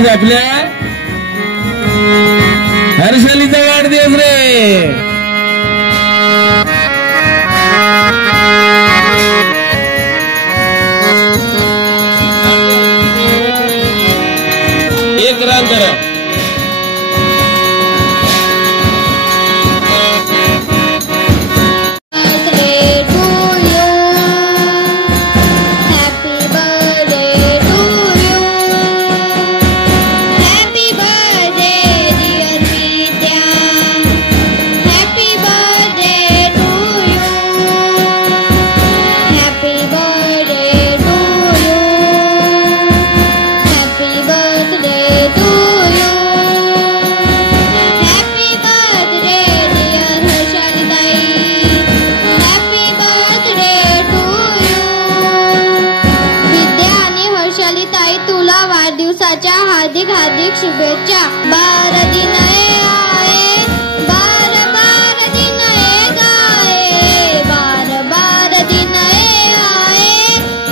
आज आपल्या हर्षालीचा वाढदिवस रे। एक रान करा। ताई तुला वाढदिवसाच्या हार्दिक हार्दिक शुभेच्छा। बार दिन आए बार बार दिन गाए, बार बार दिन आए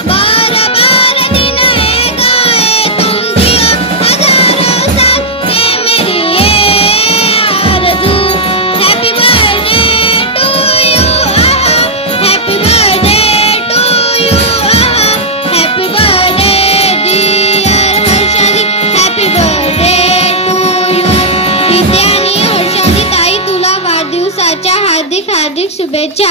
बार बार दिन गाए। तुम जियो हजारों साल ये मेरी ये आरज़ू। Happy birthday to you, happy birthday to you, happy birthday हार्दिक हार्दिक शुभेच्छा।